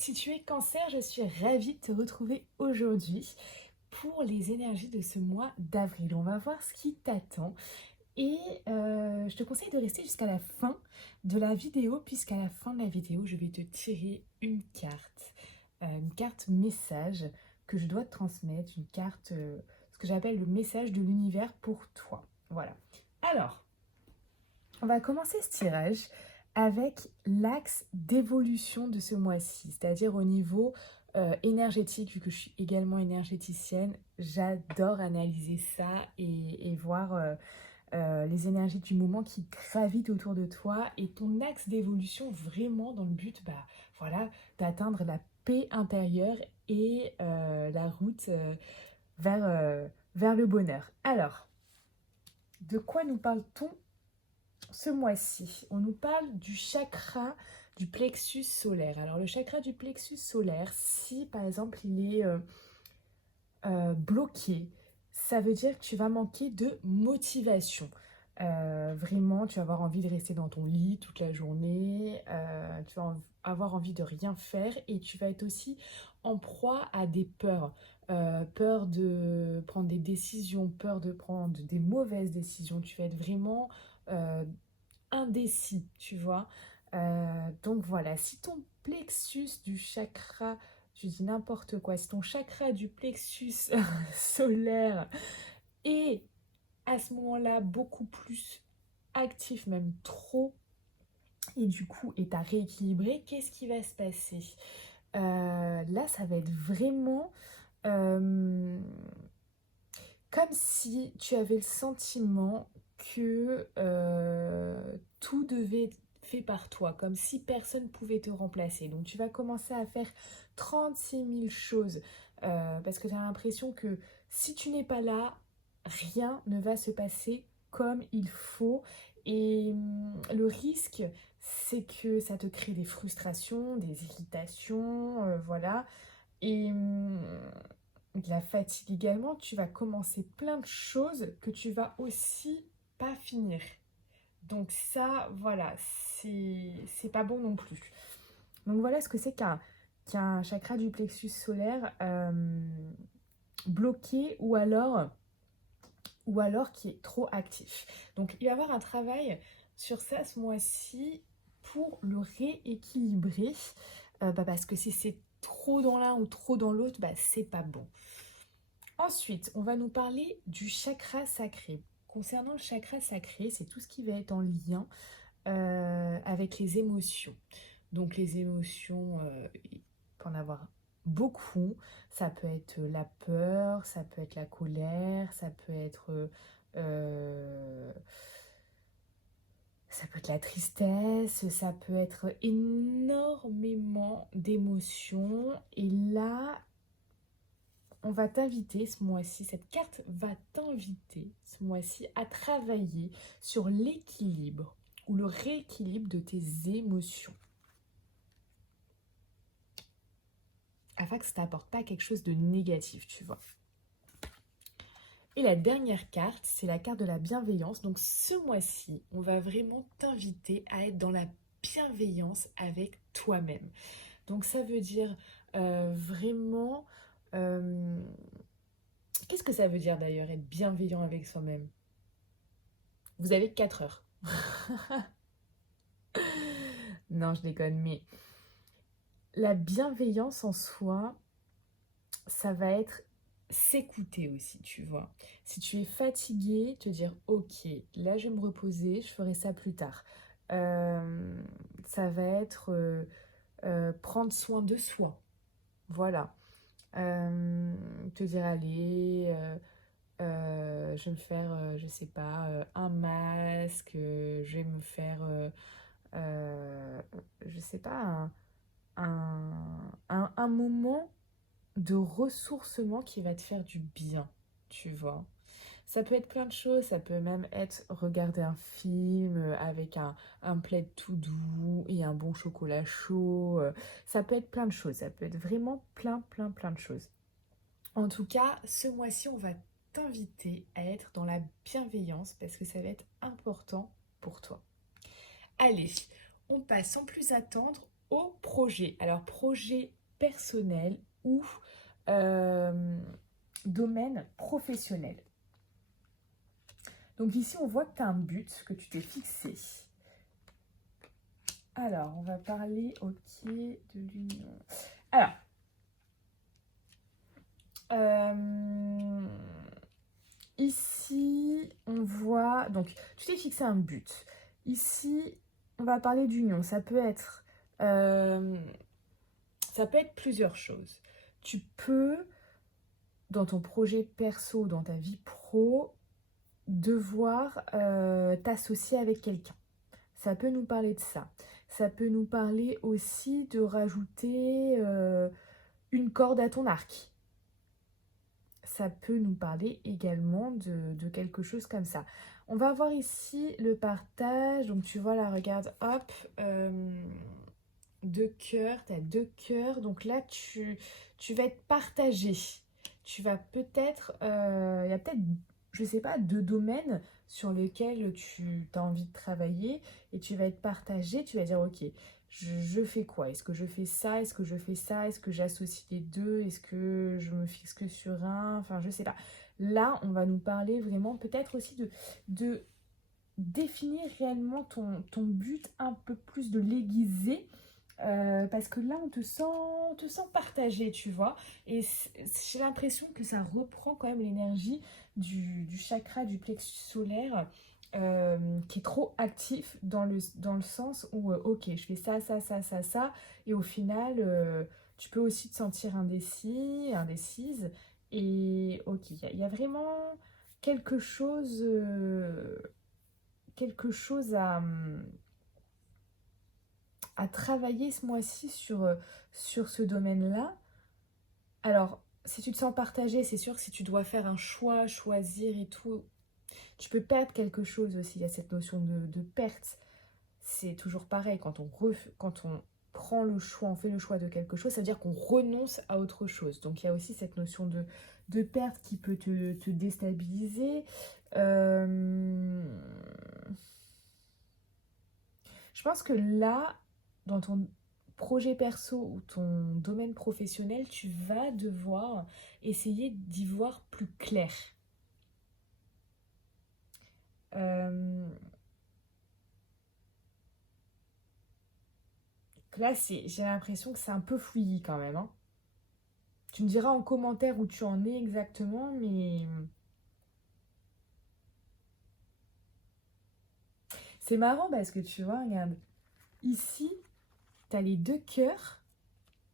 Si tu es cancer, je suis ravie de te retrouver aujourd'hui pour les énergies de ce mois d'avril. On va voir ce qui t'attend et je te conseille de rester jusqu'à la fin de la vidéo puisqu'à la fin de la vidéo, je vais te tirer une carte message que je dois te transmettre, une carte, ce que j'appelle le message de l'univers pour toi. Voilà. Alors, on va commencer ce tirage avec l'axe d'évolution de ce mois-ci, c'est-à-dire au niveau énergétique, vu que je suis également énergéticienne, j'adore analyser ça et voir les énergies du moment qui gravitent autour de toi et ton axe d'évolution vraiment dans le but voilà, d'atteindre la paix intérieure et la route vers le bonheur. Alors, de quoi nous parle-t-on ce mois-ci? On nous parle du chakra du plexus solaire. Alors le chakra du plexus solaire, si par exemple il est bloqué, ça veut dire que tu vas manquer de motivation. Vraiment, tu vas avoir envie de rester dans ton lit toute la journée, tu vas avoir envie de rien faire et tu vas être aussi en proie à des peurs. Peur de prendre des décisions, peur de prendre des mauvaises décisions. Tu vas être vraiment indécis, tu vois. Donc voilà, si ton plexus du chakra, je dis n'importe quoi, si ton chakra du plexus solaire est à ce moment-là beaucoup plus actif, même trop, et du coup est à rééquilibrer, qu'est-ce qui va se passer? Là, ça va être vraiment comme si tu avais le sentiment que tout devait être fait par toi, comme si personne ne pouvait te remplacer. Donc tu vas commencer à faire 36 000 choses parce que tu as l'impression que si tu n'es pas là, rien ne va se passer comme il faut. Et le risque, c'est que ça te crée des frustrations, des irritations, voilà. Et de la fatigue également, tu vas commencer plein de choses que tu vas aussi pas finir. Donc ça, voilà, c'est pas bon non plus. Donc voilà ce que c'est qu'un chakra du plexus solaire bloqué ou alors qui est trop actif. Donc il va y avoir un travail sur ça ce mois-ci pour le rééquilibrer parce que si c'est trop dans l'un ou trop dans l'autre, c'est pas bon. Ensuite, on va nous parler du chakra sacré. Concernant le chakra sacré, c'est tout ce qui va être en lien avec les émotions. Donc les émotions, il peut en avoir beaucoup. Ça peut être la peur, ça peut être la colère, euh, ça peut être la tristesse, ça peut être énormément d'émotions. Et là, on va t'inviter ce mois-ci, cette carte va t'inviter ce mois-ci à travailler sur l'équilibre ou le rééquilibre de tes émotions. Afin que ça t'apporte pas quelque chose de négatif, tu vois. Et la dernière carte, c'est la carte de la bienveillance. Donc ce mois-ci, on va vraiment t'inviter à être dans la bienveillance avec toi-même. Donc ça veut dire vraiment... qu'est-ce que ça veut dire d'ailleurs, être bienveillant avec soi-même? Vous avez 4 heures. Non, je déconne, mais la bienveillance en soi, ça va être s'écouter aussi, tu vois. Si tu es fatigué, te dire, ok, là je vais me reposer, je ferai ça plus tard. Ça va être prendre soin de soi, voilà. Te dire, allez, je vais me faire, je sais pas, un masque, je vais me faire, je sais pas, un moment de ressourcement qui va te faire du bien, tu vois. Ça peut être plein de choses, ça peut même être regarder un film avec un plaid tout doux et un bon chocolat chaud. Ça peut être plein de choses, ça peut être vraiment plein de choses. En tout cas, ce mois-ci, on va t'inviter à être dans la bienveillance parce que ça va être important pour toi. Allez, on passe sans plus attendre au projet. Alors, projet personnel ou euh, domaine professionnel. Donc ici, on voit que tu as un but que tu t'es fixé. Alors, on va parler, ok, de l'union. Alors, ici, on voit, donc tu t'es fixé un but. Ici, on va parler d'union. Euh, ça peut être plusieurs choses. Tu peux, dans ton projet perso, dans ta vie pro, devoir t'associer avec quelqu'un. Ça peut nous parler de ça. Ça peut nous parler aussi de rajouter une corde à ton arc. Ça peut nous parler également de quelque chose comme ça. On va voir ici le partage. Donc tu vois là, regarde, hop, deux cœurs, tu as deux cœurs. Donc là, tu vas être partagé. Tu vas peut-être, il y a peut-être, je sais pas, deux domaines sur lesquels tu as envie de travailler et tu vas être partagé. Tu vas dire, ok, je fais quoi? Est-ce que je fais ça? Est-ce que je fais ça? Est-ce que j'associe les deux? Est-ce que je me fixe que sur un? Enfin, je sais pas. Là, on va nous parler vraiment peut-être aussi de définir réellement ton but, un peu plus de l'aiguiser. Parce que là, on te sent partagé, tu vois. Et j'ai l'impression que ça reprend quand même l'énergie du chakra du plexus solaire qui est trop actif dans le sens où, ok, je fais ça, ça, ça, ça, ça. Et au final, tu peux aussi te sentir indécis, indécise. Et ok, il y a vraiment quelque chose, quelque chose à travailler ce mois-ci sur ce domaine-là. Alors, si tu te sens partagé, c'est sûr que si tu dois faire un choix, choisir et tout, tu peux perdre quelque chose aussi. Il y a cette notion de perte. C'est toujours pareil, quand on prend le choix, on fait le choix de quelque chose, ça veut dire qu'on renonce à autre chose. Donc il y a aussi cette notion de perte qui peut te déstabiliser. Je pense que là, dans ton projet perso ou ton domaine professionnel, tu vas devoir essayer d'y voir plus clair. Euh, Là, j'ai l'impression que c'est un peu fouillis quand même, hein. Tu me diras en commentaire où tu en es exactement, mais c'est marrant parce que tu vois, regarde, ici, tu as les deux cœurs,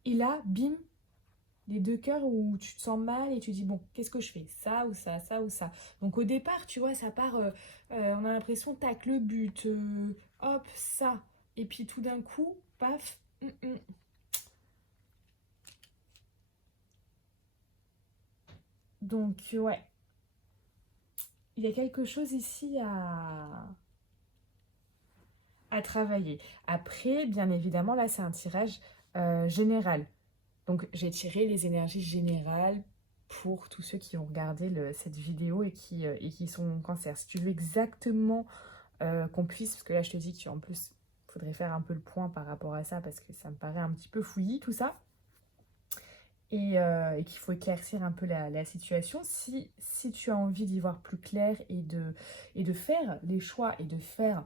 et là, bim, les deux cœurs où tu te sens mal et tu dis, bon, qu'est-ce que je fais? Ça ou ça, ça ou ça. Donc au départ, tu vois, ça part, on a l'impression, tac, le but, hop, ça. Et puis tout d'un coup, paf, Donc ouais, il y a quelque chose ici à travailler. Après, bien évidemment, là, c'est un tirage général. Donc, j'ai tiré les énergies générales pour tous ceux qui ont regardé cette vidéo et qui sont en cancer. Si tu veux exactement qu'on puisse, parce que là, je te dis que en plus, il faudrait faire un peu le point par rapport à ça, parce que ça me paraît un petit peu fouillis, tout ça. Et qu'il faut éclaircir un peu la situation. Si tu as envie d'y voir plus clair et de faire les choix et de faire,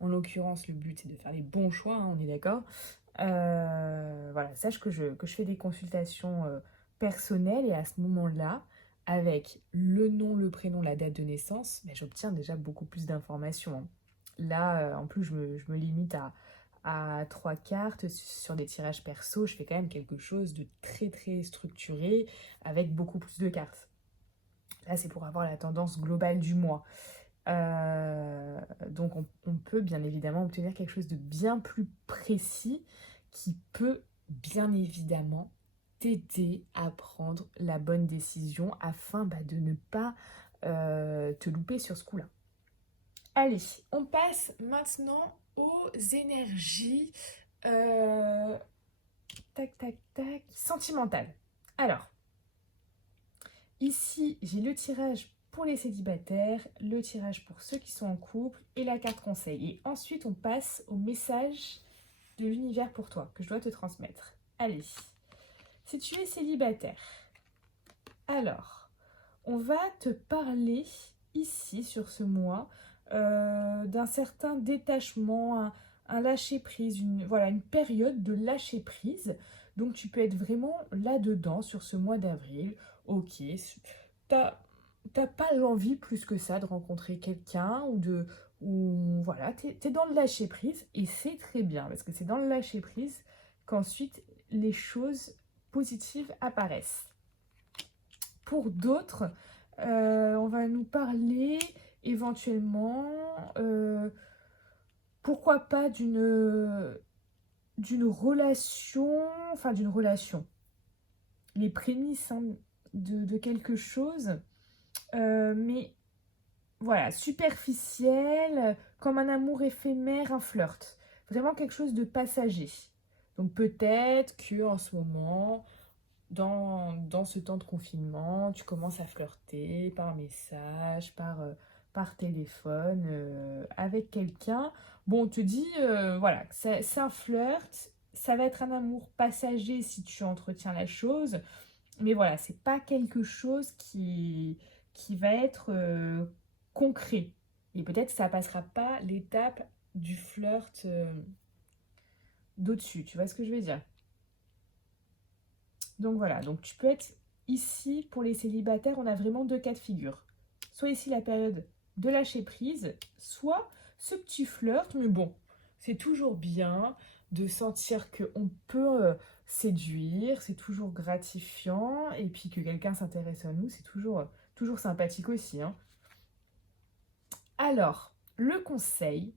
en l'occurrence, le but c'est de faire les bons choix, hein, on est d'accord. Voilà, sache que je fais des consultations personnelles et à ce moment-là, avec le nom, le prénom, la date de naissance, ben, j'obtiens déjà beaucoup plus d'informations, hein. Là, en plus, je me limite à trois cartes sur des tirages perso. Je fais quand même quelque chose de très très structuré avec beaucoup plus de cartes. Là, c'est pour avoir la tendance globale du mois. Donc, on peut bien évidemment obtenir quelque chose de bien plus précis qui peut bien évidemment t'aider à prendre la bonne décision afin de ne pas te louper sur ce coup-là. Allez, on passe maintenant aux énergies tac, tac, tac, sentimentales. Alors, ici, j'ai le tirage pour les célibataires, le tirage pour ceux qui sont en couple et la carte conseil. Et ensuite, on passe au message de l'univers pour toi, que je dois te transmettre. Allez, si tu es célibataire, alors, on va te parler ici, sur ce mois, d'un certain détachement, un lâcher-prise, voilà, une période de lâcher-prise. Donc, tu peux être vraiment là-dedans, sur ce mois d'avril. Ok, t'as t'as pas l'envie plus que ça de rencontrer quelqu'un ou voilà, t'es dans le lâcher-prise et c'est très bien parce que c'est dans le lâcher-prise qu'ensuite les choses positives apparaissent. Pour d'autres, on va nous parler éventuellement, pourquoi pas d'une relation, enfin d'une relation, les prémices hein, de quelque chose, mais voilà, superficiel, comme un amour éphémère, un flirt. Vraiment quelque chose de passager. Donc peut-être que en ce moment, dans ce temps de confinement, tu commences à flirter par message, par téléphone, avec quelqu'un. Bon, on te dit, voilà, c'est un flirt, ça va être un amour passager si tu entretiens la chose, mais voilà, c'est pas quelque chose qui va être concret. Et peut-être que ça passera pas l'étape du flirt d'au-dessus, tu vois ce que je veux dire? Donc voilà, donc tu peux être ici pour les célibataires, on a vraiment deux cas de figure. Soit ici la période de lâcher prise, soit ce petit flirt, mais bon, c'est toujours bien de sentir qu'on peut séduire, c'est toujours gratifiant, et puis que quelqu'un s'intéresse à nous, c'est toujours sympathique aussi, hein. Alors, le conseil,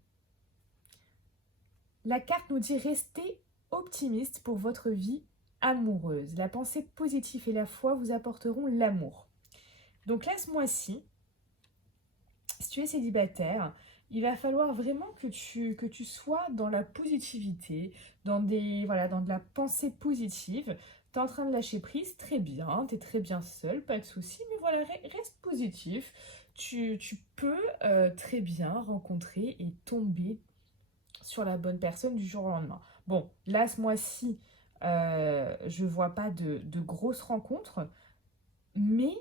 la carte nous dit restez optimiste pour votre vie amoureuse. La pensée positive et la foi vous apporteront l'amour. Donc là, ce mois-ci, si tu es célibataire, il va falloir vraiment que tu sois dans la positivité, voilà, dans de la pensée positive. Tu es en train de lâcher prise, très bien, tu es très bien seul, pas de souci, mais voilà, reste positif. Tu peux très bien rencontrer et tomber sur la bonne personne du jour au lendemain. Bon, là, ce mois-ci, je vois pas de grosses rencontres, mais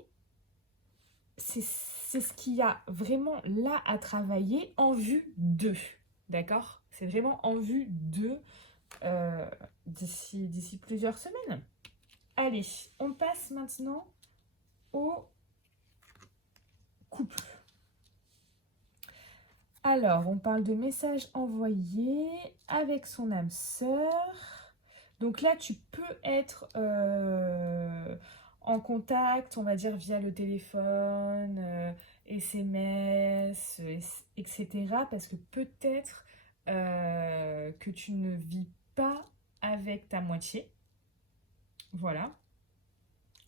c'est ce qu'il y a vraiment là à travailler en vue d'eux. D'accord? C'est vraiment en vue d'eux d'ici plusieurs semaines. Allez, on passe maintenant au couple. Alors, on parle de messages envoyés avec son âme sœur. Donc là, tu peux être en contact, on va dire via le téléphone, SMS, etc. Parce que peut-être que tu ne vis pas avec ta moitié. Voilà.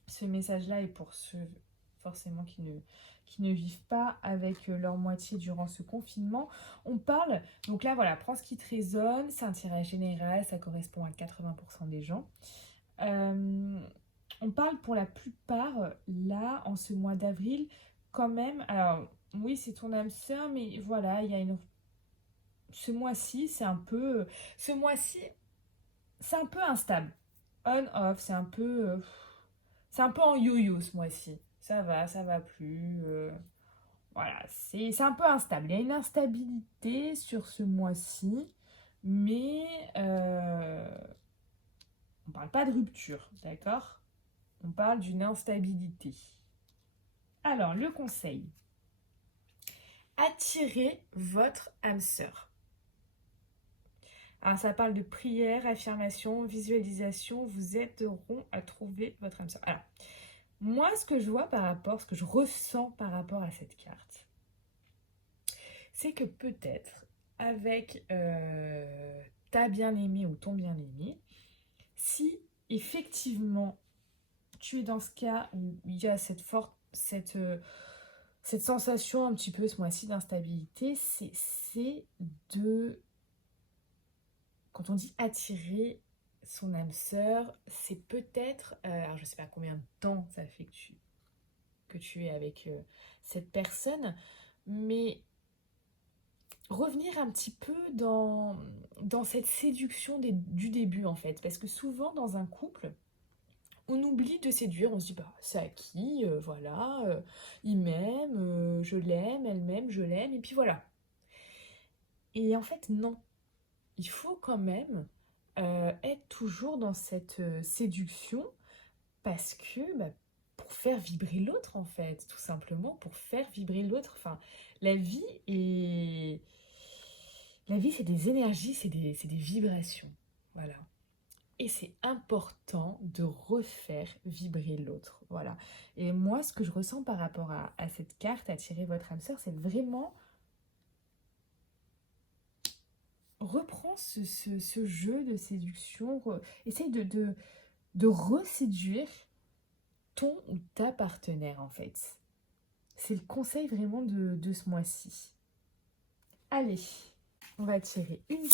Ce message-là est pour ceux forcément qui ne vivent pas avec leur moitié durant ce confinement. On parle, donc là voilà, prends ce qui te résonne, c'est un tirage général, ça correspond à 80% des gens. On parle pour la plupart, là, en ce mois d'avril, quand même, alors oui c'est ton âme sœur, mais voilà, il y a ce mois-ci, ce mois-ci, c'est un peu instable. On-off, c'est un peu en yo-yo ce mois-ci. Ça va plus. Voilà, c'est un peu instable. Il y a une instabilité sur ce mois-ci, mais on parle pas de rupture, d'accord? On parle d'une instabilité. Alors, le conseil. Attirez votre âme sœur. Alors, ça parle de prière, affirmation, visualisation. Vous aideront à trouver votre âme sœur. Alors, moi, ce que je vois ce que je ressens par rapport à cette carte, c'est que peut-être avec ta bien-aimée ou ton bien-aimé, si effectivement tu es dans ce cas où il y a cette sensation un petit peu ce mois-ci d'instabilité, c'est de, quand on dit attirer son âme sœur, c'est peut-être, alors je sais pas combien de temps ça fait que tu es avec cette personne, mais revenir un petit peu dans cette séduction du début en fait. Parce que souvent dans un couple, on oublie de séduire, on se dit bah c'est acquis, voilà, il m'aime, je l'aime, elle m'aime, je l'aime, et puis voilà. Et en fait non, il faut quand même être toujours dans cette séduction parce que bah, pour faire vibrer l'autre en fait, tout simplement pour faire vibrer l'autre. Enfin, la vie est la vie, c'est des énergies, c'est des vibrations. Voilà. Et c'est important de refaire vibrer l'autre. Voilà. Et moi, ce que je ressens par rapport à cette carte, attirer votre âme sœur, c'est vraiment reprends ce jeu de séduction, essaye de reséduire ton ou ta partenaire en fait. C'est le conseil vraiment de ce mois-ci. Allez, on va tirer une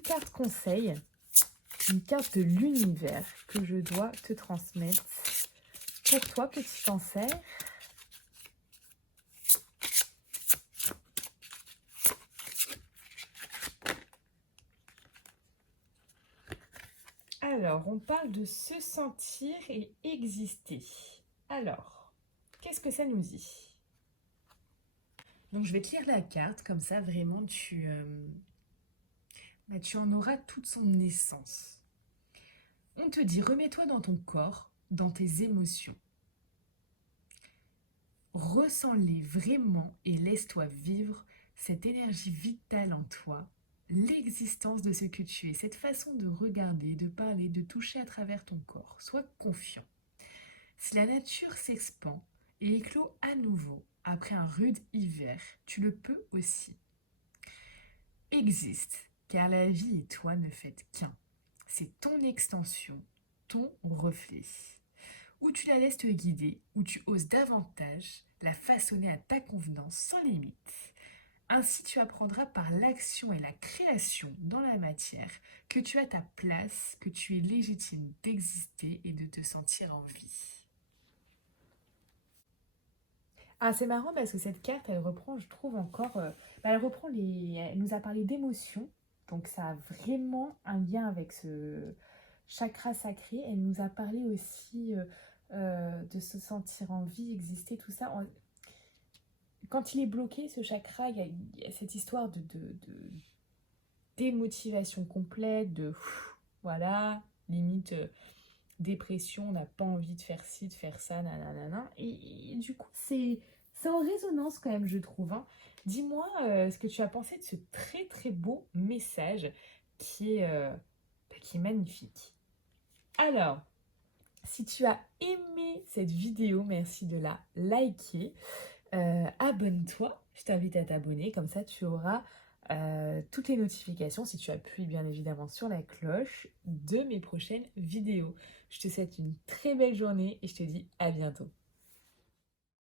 carte conseil, une carte de l'univers que je dois te transmettre pour toi, petit cancer. Alors, on parle de se sentir et exister. Alors, qu'est-ce que ça nous dit? Donc, je vais te lire la carte, comme ça, vraiment, tu en auras toute son essence. On te dit, remets-toi dans ton corps, dans tes émotions. Ressens-les vraiment et laisse-toi vivre cette énergie vitale en toi, l'existence de ce que tu es, cette façon de regarder, de parler, de toucher à travers ton corps. Sois confiant. Si la nature s'expand et éclot à nouveau après un rude hiver, tu le peux aussi. Existe, car la vie et toi ne faites qu'un. C'est ton extension, ton reflet. Ou tu la laisses te guider, ou tu oses davantage la façonner à ta convenance sans limite. Ainsi tu apprendras par l'action et la création dans la matière que tu as ta place, que tu es légitime d'exister et de te sentir en vie. Ah, c'est marrant parce que cette carte, elle reprend, je trouve encore, elle reprend elle nous a parlé d'émotions, donc ça a vraiment un lien avec ce chakra sacré. Elle nous a parlé aussi de se sentir en vie, exister, tout ça. Quand il est bloqué, ce chakra, il y a cette histoire de démotivation complète, voilà, limite dépression, on n'a pas envie de faire ci, de faire ça, nanana. Et du coup, c'est en résonance quand même, je trouve, hein. Dis-moi ce que tu as pensé de ce très très beau message qui est magnifique. Alors, si tu as aimé cette vidéo, merci de la liker. Abonne-toi, je t'invite à t'abonner, comme ça tu auras toutes les notifications, si tu appuies bien évidemment sur la cloche, de mes prochaines vidéos. Je te souhaite une très belle journée et je te dis à bientôt.